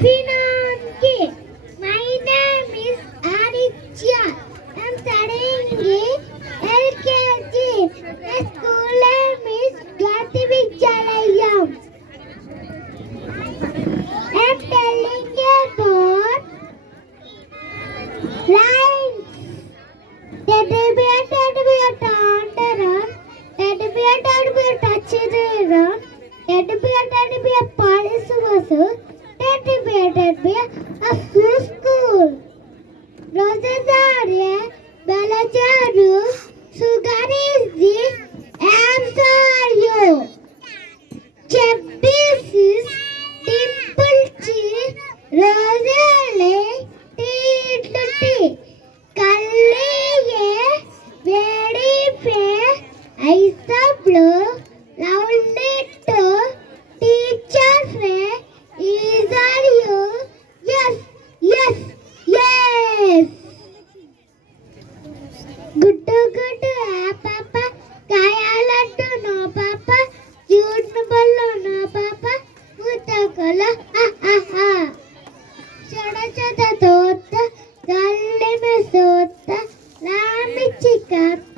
Finance. My name is Aditya. I'm studying LKG. My school name is Gati Vijayalayam. I'm telling about lines. Teddy bear, turned around. Teddy bear, touched around. Teddy bear, police was. Teddy bear, a school. Roses are Balacharu. Sugar is the answer. Chebis is dimple cheese. Roselle tea. Kalliye very fair. Ice blue. Lovely to teacher fair. Is are you? Yes. Good, papa. Kayalattu no papa. Jute ballo no papa. Utakala ha. Chada tota. Galle me sota. Lami chika.